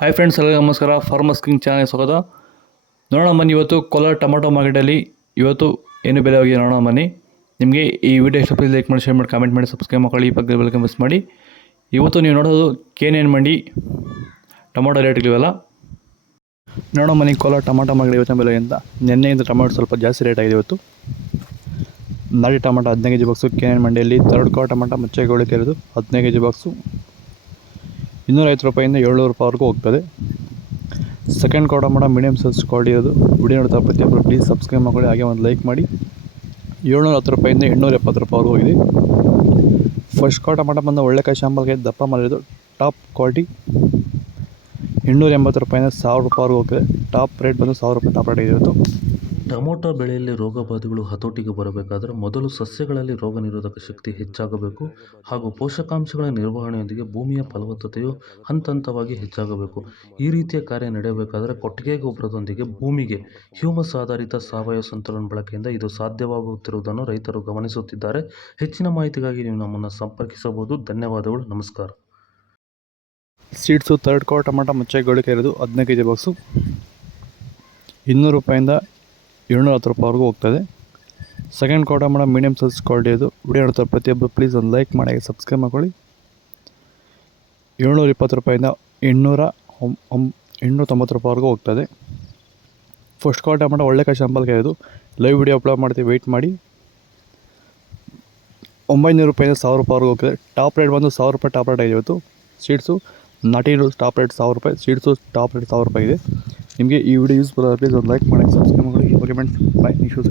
Hi friends, ಎಲ್ಲರಿಗೂ ನಮಸ್ಕಾರ. Farmers king channel ಸ್ವಾಗತ. ನೋಡೋಣ ಬನ್ನಿ, ಇವತ್ತು ಕೋಲಾರ ಟೊಮಾಟೊ ಮಾರ್ಕೆಟಲ್ಲಿ ಇವತ್ತು ಏನು ಬೆಲೆ ಹೋಗಿದೆ ನೋಡೋಣ ಬನ್ನಿ. ನಿಮಗೆ ಈ ವಿಡಿಯೋ ಇಷ್ಟ ಪ್ಲೀಸ್ ಲೈಕ್ ಮಾಡಿ, ಶೇರ್ ಮಾಡಿ, ಕಾಮೆಂಟ್ ಮಾಡಿ, ಸಬ್ಸ್ಕ್ರೈಬ್ ಮಾಡ್ಕೊಳ್ಳಿ, ಪಕ್ಕದ ಬೆಲ್ ಮಿಸ್ ಮಾಡಿ. ಇವತ್ತು ನೀವು ನೋಡೋದು KNN ಮಂಡಿ ಟೊಮಾಟೊ ರೇಟ್ಗಳಿವೆಲ್ಲ ನೋಡೋಣ ಬನ್ನಿ. ಕೋಲಾರ ಟೊಮಾಟೊ ಮಾರ್ಕೆಟ್ ಇವತ್ತಿನ ಬೆಲೆ ಅಂತ ನಿನ್ನೆಯಿಂದ ಟೊಮಾಟೊ ಸ್ವಲ್ಪ ಜಾಸ್ತಿ ರೇಟ್ ಆಗಿದೆ. ಇವತ್ತು ನಾಟಿ ಟೊಮಾಟೊ 15 kg ಬಾಕ್ಸು KNN ಮಂಡಿಯಲ್ಲಿ. ಥರ್ಡ್ ಕ್ವಾರ್ ಟೊಮಾಟೊ ಮಚ್ಚೆಗೋಳಿಕೆ ಇರೋದು 15 kg ಬಾಕ್ಸು 250 ರೂಪಾಯಿಂದ 700 ರೂಪಾಯಿವರೆಗೂ ಹೋಗ್ತದೆ. ಸೆಕೆಂಡ್ ಕ್ವಾರ್ ಟೊಮಾಟೊ ಮೀಡಿಯಮ್ ಸೈಜ್ ಕ್ವಾಲಿಟಿ ಇರೋದು. ವಿಡಿಯೋ ನೋಡ್ತಾ ಪ್ರತಿಯೊಬ್ಬರು ಪ್ಲೀಸ್ ಸಬ್ಸ್ಕ್ರೈಬ್ ಮಾಡ್ಕೊಳ್ಳಿ, ಹಾಗೆ ಒಂದು ಲೈಕ್ ಮಾಡಿ. 710 ರೂಪಾಯಿಂದ 870 ರೂಪಾಯಿವರೆಗೂ ಹೋಗಿದೆ. ಫಸ್ಟ್ ಕ್ವಾರ್ ಟೊಮಾಟೊ ಬಂದು ಒಳ್ಳೆ ಕಾಯಿ ಶಾಂಪಲ್ಗೆ ದಪ್ಪ ಮಾಡಿರೋದು ಟಾಪ್ ಕ್ವಾಲಿಟಿ 880 ರೂಪಾಯಿಂದ 1000 ರೂಪಾಯಿವರೆಗೂ ಹೋಗ್ತದೆ. ಟಾಪ್ ರೇಟ್ ಬಂದು 1000 ರೂಪಾಯಿ ಟಾಪ್ ರೇಟ್ ಆಗಿರೋದು. ಟೊಮೊಟೊ ಬೆಳೆಯಲ್ಲಿ ರೋಗಬಾಧೆಗಳು ಹತೋಟಿಗೆ ಬರಬೇಕಾದರೆ ಮೊದಲು ಸಸ್ಯಗಳಲ್ಲಿ ರೋಗ ನಿರೋಧಕ ಶಕ್ತಿ ಹೆಚ್ಚಾಗಬೇಕು ಹಾಗೂ ಪೋಷಕಾಂಶಗಳ ನಿರ್ವಹಣೆಯೊಂದಿಗೆ ಭೂಮಿಯ ಫಲವತ್ತತೆಯು ಹಂತವಾಗಿ ಹೆಚ್ಚಾಗಬೇಕು. ಈ ರೀತಿಯ ಕಾರ್ಯ ನಡೆಯಬೇಕಾದರೆ ಕೊಟ್ಟಿಗೆ ಗೊಬ್ಬರದೊಂದಿಗೆ ಭೂಮಿಗೆ ಹ್ಯೂಮಸ್ ಆಧಾರಿತ ಸಾವಯವ ಸಂತುಲನ ಬಳಕೆಯಿಂದ ಇದು ಸಾಧ್ಯವಾಗುತ್ತಿರುವುದನ್ನು ರೈತರು ಗಮನಿಸುತ್ತಿದ್ದಾರೆ. ಹೆಚ್ಚಿನ ಮಾಹಿತಿಗಾಗಿ ನೀವು ನಮ್ಮನ್ನು ಸಂಪರ್ಕಿಸಬಹುದು. ಧನ್ಯವಾದಗಳು. ನಮಸ್ಕಾರ. ಸೀಡ್ಸು ಥರ್ಡ್ ಕ್ವಾರ್ ಟೊಮಾಟೊ ಮಚ್ಚೆಗೋಳಿಕೆ ಇರೋದು 15 kg ಬಾಕ್ಸು 200 ರೂಪಾಯಿಂದ 710 ರೂಪಾಯಿವರೆಗೂ ಹೋಗ್ತದೆ. ಸೆಕೆಂಡ್ ಕ್ವಾರ್ ಟೊಮಾಟೊ ಮೀಡಿಯಮ್ ಸೈಜ್ ಕ್ವಾಲಿಟಿ ಇದು. ವಿಡಿಯೋ ನೋಡ್ತಾರೆ ಪ್ರತಿಯೊಬ್ಬರು ಪ್ಲೀಸ್ ಒಂದು ಲೈಕ್ ಮಾಡಿ, ಸಬ್ಸ್ಕ್ರೈಬ್ ಮಾಡ್ಕೊಳ್ಳಿ. 720 ರೂಪಾಯಿಂದ 890 ರೂಪಾಯಿವರೆಗೂ ಹೋಗ್ತದೆ. ಫಸ್ಟ್ ಕ್ವಾರ್ ಟೊಮಾಟೊ ಒಳ್ಳೆ ಕಾಯಿ ಶಾಂಪಲ್ಗೆ ಇದು. ಲೈವ್ ವಿಡಿಯೋ ಅಪ್ಲೋಡ್ ಮಾಡ್ತೀವಿ, ವೆಯ್ಟ್ ಮಾಡಿ. 900 ರೂಪಾಯಿಂದ 1000 ರೂಪಾಯಿವರೆಗೂ ಹೋಗ್ತದೆ. ಟಾಪ್ ರೇಟ್ ಬಂದು 1000 ರೂಪಾಯಿ ಟಾಪ್ ರೇಟ್ ಆಗಿದೆ ಇವತ್ತು. ಸೀಡ್ಸು ನಾಟಿ ಟಾಪ್ ರೇಟ್ 1000 ರೂಪಾಯಿ, ಸೀಡ್ಸು ಟಾಪ್ ರೇಟ್ 1000 ರೂಪಾಯಿ ಇದೆ. ನಿಮಗೆ ಈ ವಿಡಿಯೋ ಯೂಸ್ ಬರೋದು ಪ್ಲೀಸ್ ಒಂದು ಲೈಕ್ ಮಾಡಿ, ಸಬ್ಸ್ಕ್ರೈಬ್ ಮಾಡಿ. ಓಕೆ ಫ್ರೆಂಡ್ಸ್, ಬಾಯ್. ಇಶ್ಯೂಸ್